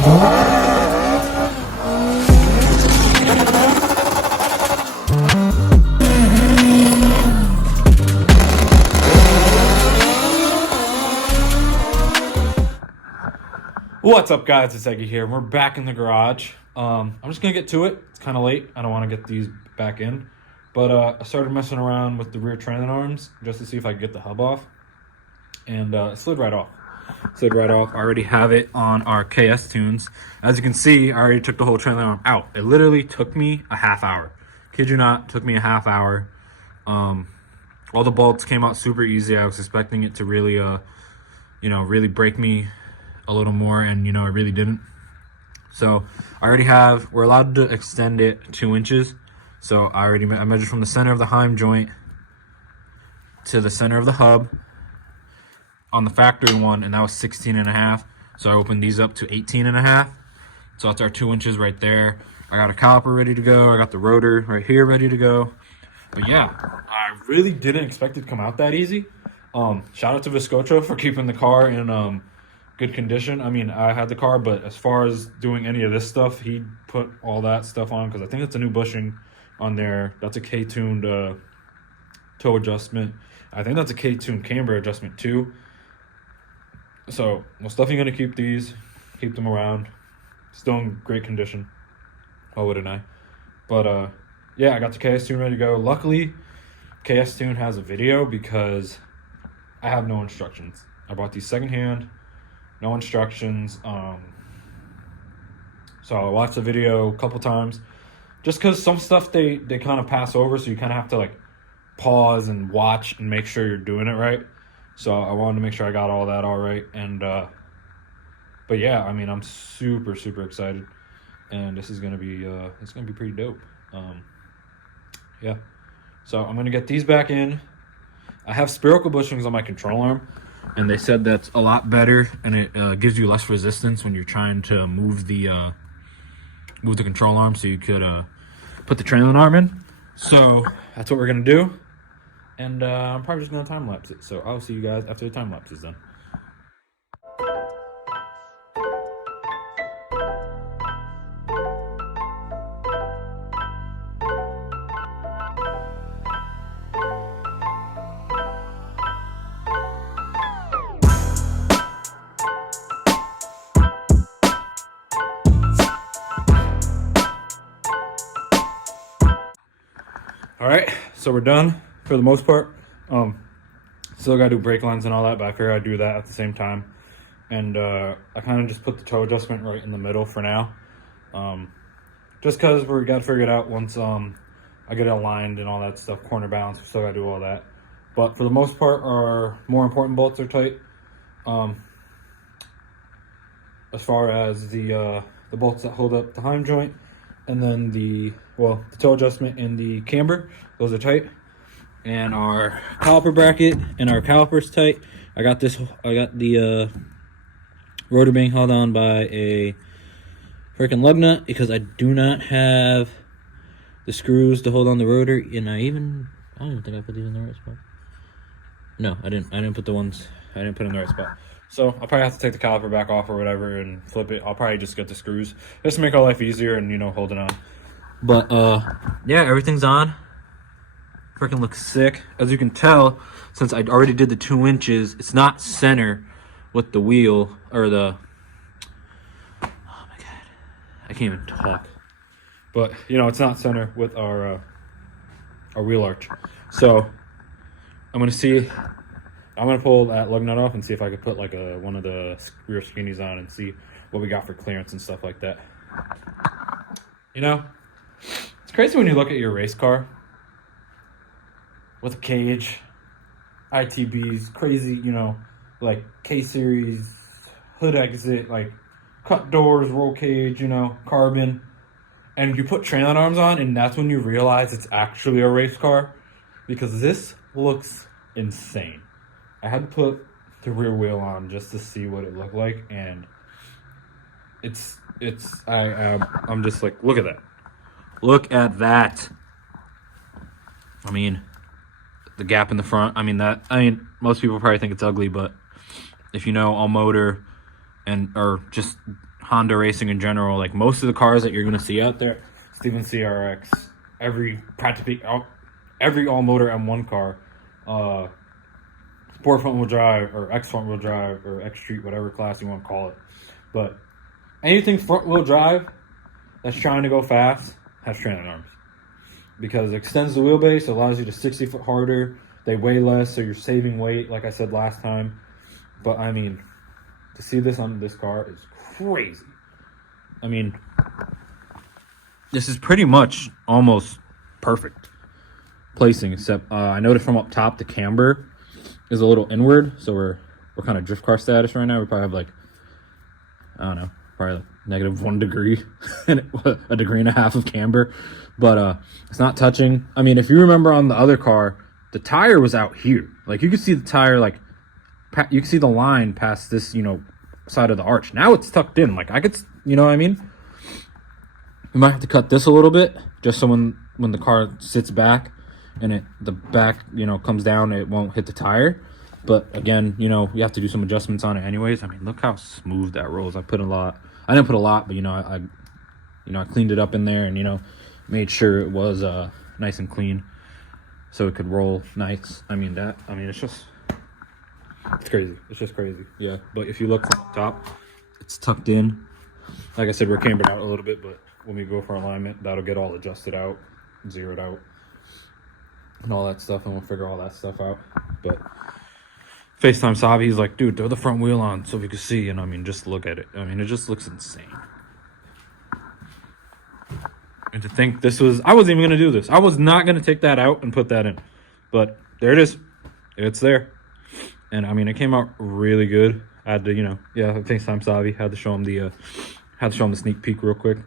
What's up, guys? It's Eggie here. We're back in the garage. I'm just gonna get to it. It's kind of late. I don't want to get these back in, but I started messing around with the rear trailing arms just to see if I could get the hub off, and it slid right off. I already have it on our KS tunes. As you can see, I already took the whole trailing arm out. It literally took me a half hour. Kid you not, took me a half hour. All the bolts came out super easy. I was expecting it to really, really break me a little more, and it really didn't. So we're allowed to extend it 2 inches. So I measured from the center of the heim joint to the center of the hub on the factory one, and that was 16.5. So I opened these up to 18.5. So that's our 2 inches right there. I got a caliper ready to go. I got the rotor right here ready to go. But yeah, I really didn't expect it to come out that easy. Shout out to Viscocho for keeping the car in good condition. I mean, I had the car, but as far as doing any of this stuff, he put all that stuff on, because I think it's a new bushing on there. That's a K-tuned toe adjustment. I think that's a K-tuned camber adjustment too. So most definitely gonna keep these, keep them around. Still in great condition. Why wouldn't I? But yeah, I got the KS tune ready to go. Luckily, KS tune has a video because I have no instructions. I bought these secondhand. No instructions. So I watched the video a couple times, just because some stuff they kind of pass over, so you kind of have to like pause and watch and make sure you're doing it right. So I wanted to make sure I got all that all right. And but yeah, I mean, I'm super excited, and this is gonna be it's gonna be pretty dope. Yeah, so I'm gonna get these back in. I have spherical bushings on my control arm, and they said that's a lot better, and it gives you less resistance when you're trying to move the control arm, so you could put the trailing arm in. So that's what we're gonna do, and I'm probably just gonna time lapse it. So I'll see you guys after the time lapse is done. All right, so we're done for the most part. Still gotta do brake lines and all that, but I figured I'd do that at the same time. And I kind of just put the toe adjustment right in the middle for now. Just because we gotta figure it out once I get it aligned and all that stuff, corner balance, we still gotta do all that. But for the most part, our more important bolts are tight. As far as the bolts that hold up the heim joint, and then the toe adjustment and the camber, those are tight. And our caliper bracket and our caliper's tight. I got the rotor being held on by a freaking lug nut, because I do not have the screws to hold on the rotor. And I don't even think I put these in the right spot. No, I didn't put in the right spot. So I'll probably have to take the caliper back off or whatever and flip it. I'll probably just get the screws just to make our life easier and, hold it on. But yeah, everything's on. Freaking looks sick. As you can tell, since I already did the 2 inches, it's not center with the wheel, or the, oh my god, I can't even talk. But it's not center with our wheel arch. So I'm gonna pull that lug nut off and see if I could put like one of the rear skinnies on and see what we got for clearance and stuff like that. It's crazy when you look at your race car with a cage, ITBs, crazy, like K-series, hood exit, like cut doors, roll cage, carbon, and you put trailing arms on, and that's when you realize it's actually a race car, because this looks insane. I had to put the rear wheel on just to see what it looked like, and I'm just like, look at that. Look at that. I mean, the gap in the front. Most people probably think it's ugly, but if all motor or just Honda racing in general, like most of the cars that you're gonna see out there, Steven CRX, practically every all motor M1 car, Sport front wheel drive or X front wheel drive or X Street, whatever class you want to call it, but anything front wheel drive that's trying to go fast has trailing arms, because it extends the wheelbase, allows you to 60 foot harder. They weigh less, so you're saving weight, like I said last time. But I mean, to see this on this car is crazy. I mean, this is pretty much almost perfect placing, except I noticed from up top the camber is a little inward, so we're kind of drift car status right now. We probably have like, I don't know, probably like -1 degree and a degree and a half of camber, but it's not touching. I mean, if you remember on the other car, the tire was out here. Like, you could see the tire, like, you can see the line past this, you know, side of the arch. Now it's tucked in. Like, I could, you know what I mean? We might have to cut this a little bit, just so when the car sits back and the back, you know, comes down, it won't hit the tire. But again, you know, you have to do some adjustments on it anyways. I mean, look how smooth that rolls. I didn't put a lot, but, you know, I cleaned it up in there and, you know, made sure it was nice and clean, so it could roll nice. It's crazy. It's just crazy. Yeah. But if you look from the top, it's tucked in. Like I said, we're cambered out a little bit, but when we go for alignment, that'll get all adjusted out, zeroed out, and all that stuff, and we'll figure all that stuff out. But FaceTime Xavi, he's like, dude, throw the front wheel on so we can see. And I mean, just look at it. I mean, it just looks insane. And to think I wasn't even going to do this. I was not going to take that out and put that in. But there it is. It's there. And I mean, it came out really good. I had to, you know, FaceTime Xavi. Had to show him the sneak peek real quick.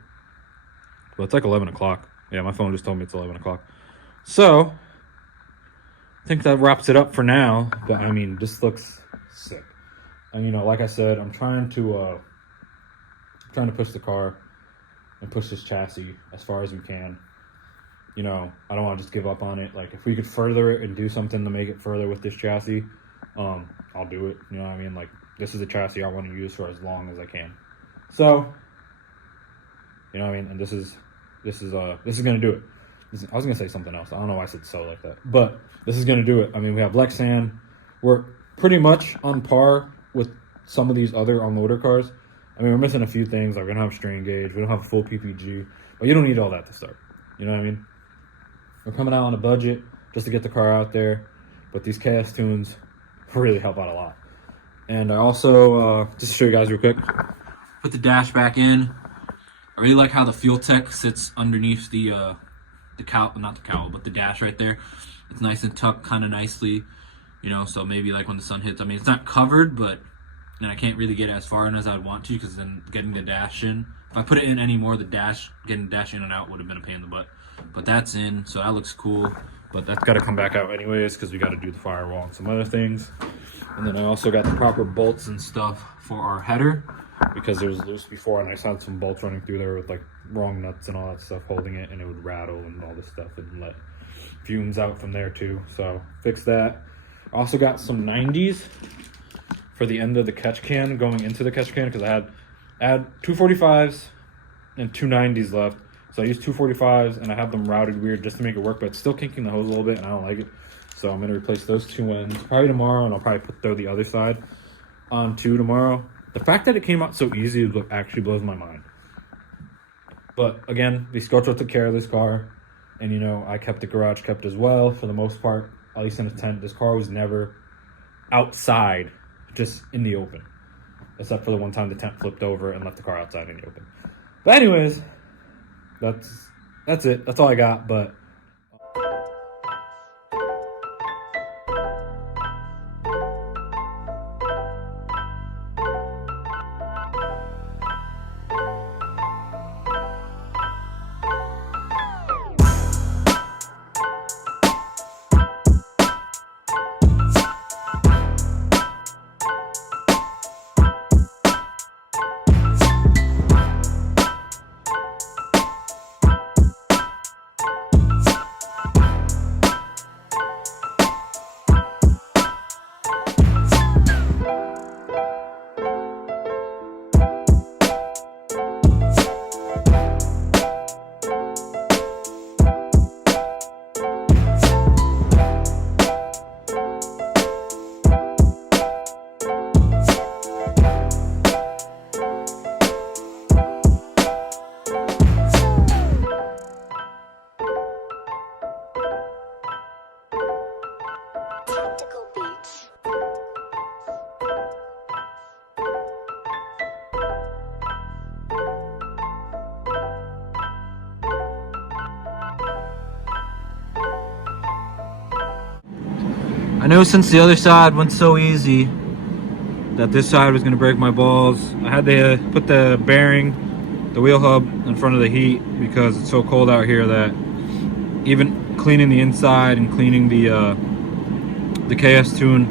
But it's like 11 o'clock. Yeah, my phone just told me it's 11 o'clock. So I think that wraps it up for now. But I mean, this looks sick. And, you know, like I said, I'm trying to push the car and push this chassis as far as we can. You know, I don't want to just give up on it. Like, if we could further it and do something to make it further with this chassis, I'll do it. You know what I mean? Like, this is a chassis I want to use for as long as I can. So, you know what I mean? And this is gonna do it. I was gonna say something else. I don't know why I said so like that, but this is gonna do it. I mean, we have Lexan. We're pretty much on par with some of these other unloader cars. I mean, we're missing a few things. Like, we don't have strain gauge. We don't have a full PPG. But you don't need all that to start. You know what I mean? We're coming out on a budget just to get the car out there. But these KS tunes really help out a lot. And I also, just to show you guys real quick, put the dash back in. I really like how the Fuel Tech sits underneath the cowl, not the cowl, but the dash right there. It's nice and tucked kind of nicely. You know, so maybe like when the sun hits, I mean, it's not covered, but and I can't really get it as far in as I'd want to, because then getting the dash in, if I put it in anymore, getting the dash in and out would have been a pain in the butt. But that's in, so that looks cool. But that's got to come back out anyways, because we got to do the firewall and some other things. And then I also got the proper bolts and stuff for our header, because there was loose before, and I just had some bolts running through there with like wrong nuts and all that stuff holding it, and it would rattle and all this stuff and let fumes out from there too. So fix that. I also got some 90s for the end of the catch can going into the catch can, because I had 245s and 290s left. So I used 245s and I have them routed weird just to make it work, but it's still kinking the hose a little bit and I don't like it. So I'm going to replace those two ends probably tomorrow, and I'll probably throw the other side on too tomorrow. The fact that it came out so easy actually blows my mind. But again, Viscocho took care of this car, and you know, I kept the garage kept as well for the most part, at least in the tent. This car was never outside, just in the open, except for the one time the tent flipped over and left the car outside in the open. But anyways, that's it. That's all I got. But I knew since the other side went so easy that this side was gonna break my balls. I had to put the bearing, the wheel hub in front of the heat because it's so cold out here that even cleaning the inside and cleaning the KS tune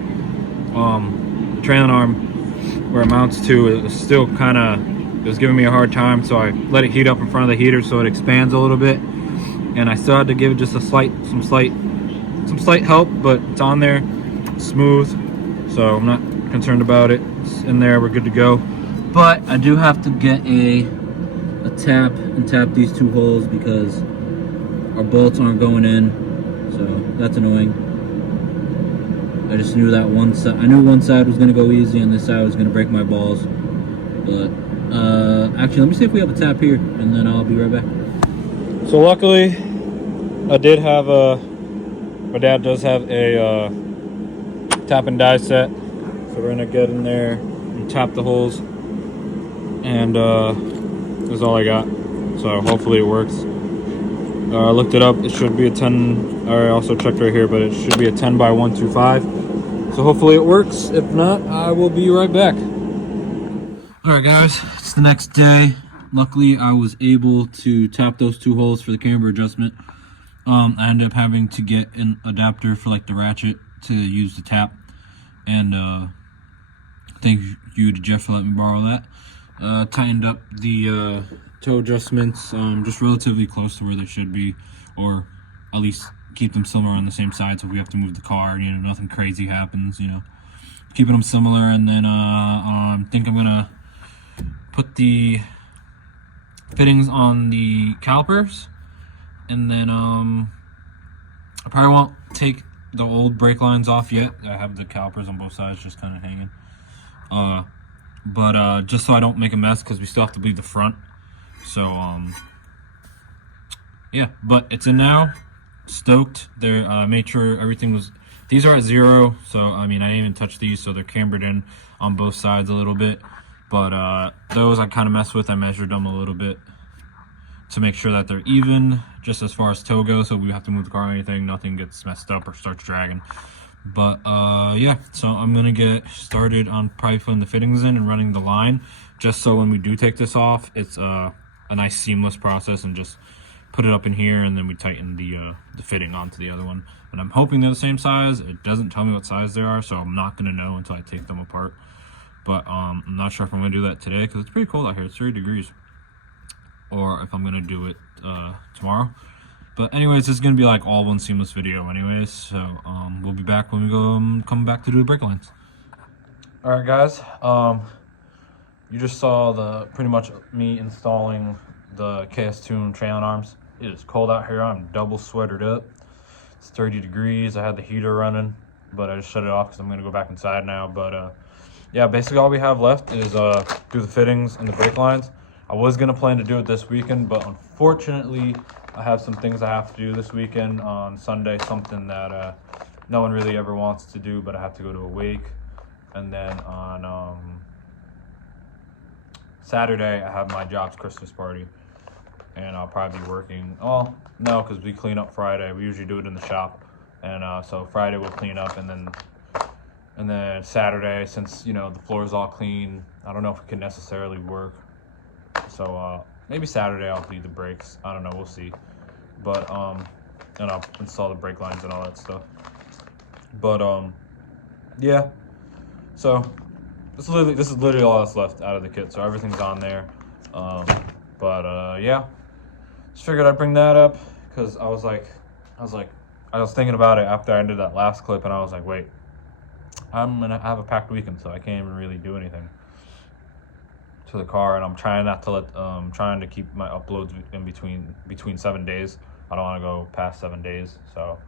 trailing arm where it mounts to, it was still kind of, it was giving me a hard time, so I let it heat up in front of the heater so it expands a little bit, and I still had to give it just a some slight help, but it's on there, smooth, so I'm not concerned about it. It's in there, we're good to go. But I do have to get a tap and tap these two holes because our bolts aren't going in, so that's annoying. I just knew that one side. I knew one side was gonna go easy and this side was gonna break my balls. But actually, let me see if we have a tap here, and then I'll be right back. So luckily, I did have my dad does have a tap and die set. So we're gonna get in there and tap the holes, and that's all I got. So hopefully it works. I looked it up. It should be a 10. I also checked right here, but it should be a 10 by 125. So hopefully it works. If not, I will be right back. All right, guys, it's the next day. Luckily, I was able to tap those two holes for the camber adjustment. I ended up having to get an adapter for like the ratchet to use the tap, and thank you to Jeff for letting me borrow that. Tightened up the toe adjustments just relatively close to where they should be, or at least keep them similar on the same side, so if we have to move the car, you know, nothing crazy happens, you know, keeping them similar. And then I think I'm gonna put the fittings on the calipers, and then I probably won't take the old brake lines off yet. I have the calipers on both sides just kind of hanging, but just so I don't make a mess, because we still have to bleed the front. So yeah, but it's in now. Stoked. There, made sure everything was, these are at 0, so I mean, I didn't even touch these, so they're cambered in on both sides a little bit. But those I kind of messed with. I measured them a little bit to make sure that they're even, just as far as toe goes, so we have to move the car or anything, nothing gets messed up or starts dragging. But yeah, so I'm gonna get started on probably putting the fittings in and running the line, just so when we do take this off, it's a nice seamless process, and just put it up in here, and then we tighten the fitting onto the other one. And I'm hoping they're the same size. It doesn't tell me what size they are, so I'm not gonna know until I take them apart. But I'm not sure if I'm gonna do that today, because it's pretty cold out here. It's 30 degrees. Or if I'm gonna do it tomorrow. But anyways, this is gonna be like all one seamless video anyways. So we'll be back when we go come back to do the brake lines. All right, guys. You just saw pretty much me installing the KS Tune trailing arms. It is cold out here. I'm double sweatered up. It's 30 degrees. I had the heater running, but I just shut it off because I'm gonna go back inside now. But yeah, basically all we have left is do the fittings and the brake lines. I was gonna plan to do it this weekend, but unfortunately I have some things I have to do this weekend on Sunday, something that no one really ever wants to do, but I have to go to a wake. And then on Saturday I have my job's Christmas party, and I'll probably be working. Oh no, because we clean up Friday. We usually do it in the shop, and so Friday we'll clean up, and then Saturday, since you know the floor is all clean, I don't know if we can necessarily work. So maybe Saturday I'll bleed the brakes. I don't know, we'll see. But and I'll install the brake lines and all that stuff. But yeah. So this is literally all that's left out of the kit. So everything's on there. But yeah. Just figured I'd bring that up because I was thinking about it after I ended that last clip, and I was like, wait, I'm gonna have a packed weekend, so I can't even really do anything to the car, and I'm trying not to let trying to keep my uploads in between 7 days. I don't want to go past 7 days, so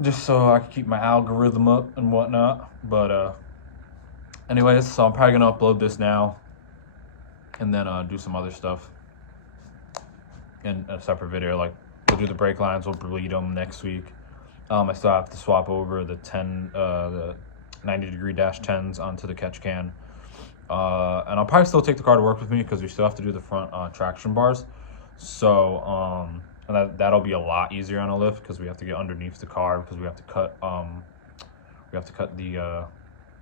just so I can keep my algorithm up and whatnot. But anyways, so I'm probably gonna upload this now, and then do some other stuff in a separate video. Like we'll do the brake lines, we'll bleed them next week. I still have to swap over the 90-degree dash 10s onto the catch can. And I'll probably still take the car to work with me because we still have to do the front traction bars. So and that'll be a lot easier on a lift because we have to get underneath the car because we have to cut the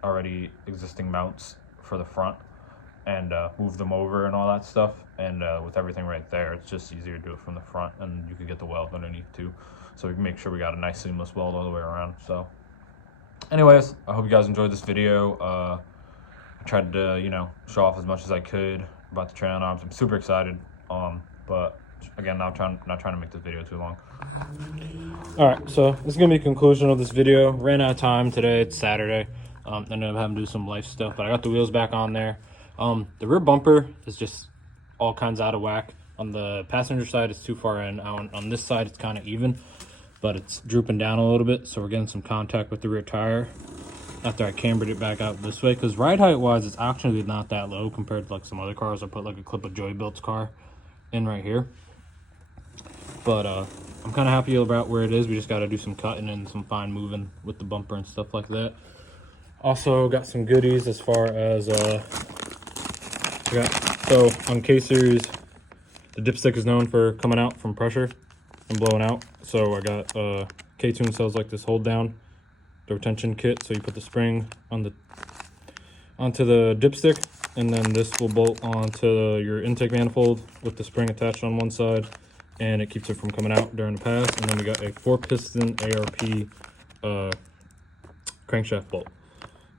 already existing mounts for the front and move them over and all that stuff. And with everything right there, it's just easier to do it from the front, and you can get the weld underneath too, so we can make sure we got a nice seamless weld all the way around. So anyways, I hope you guys enjoyed this video. I tried to show off as much as I could about the trailing arms. I'm super excited, but again, not trying to make this video too long. All right, so this is gonna be the conclusion of this video. Ran out of time today. It's Saturday. Ended up having to do some life stuff, but I got the wheels back on there. The rear bumper is just all kinds out of whack. On the passenger side, it's too far in. On this side, it's kind of even, but it's drooping down a little bit, so we're getting some contact with the rear tire after I cambered it back out this way, because ride height wise, it's actually not that low compared to like some other cars. I put like a clip of Joy Built's car in right here, but I'm kind of happy about where it is. We just got to do some cutting and some fine moving with the bumper and stuff like that. Also got some goodies as far as so on K-Series, the dipstick is known for coming out from pressure and blowing out. So I got K-Tune sells like this hold down, the retention kit. So you put the spring on onto the dipstick, and then this will bolt onto your intake manifold with the spring attached on one side, and it keeps it from coming out during the pass. And then we got a 4-piston ARP crankshaft bolt.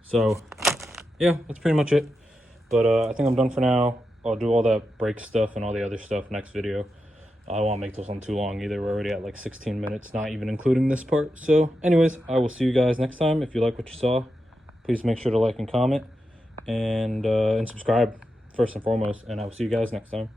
So yeah, that's pretty much it. But I think I'm done for now. I'll do all that brake stuff and all the other stuff next video. I don't want to make this one too long either. We're already at like 16 minutes, not even including this part. So anyways, I will see you guys next time. If you like what you saw, please make sure to like and comment and subscribe first and foremost. And I will see you guys next time.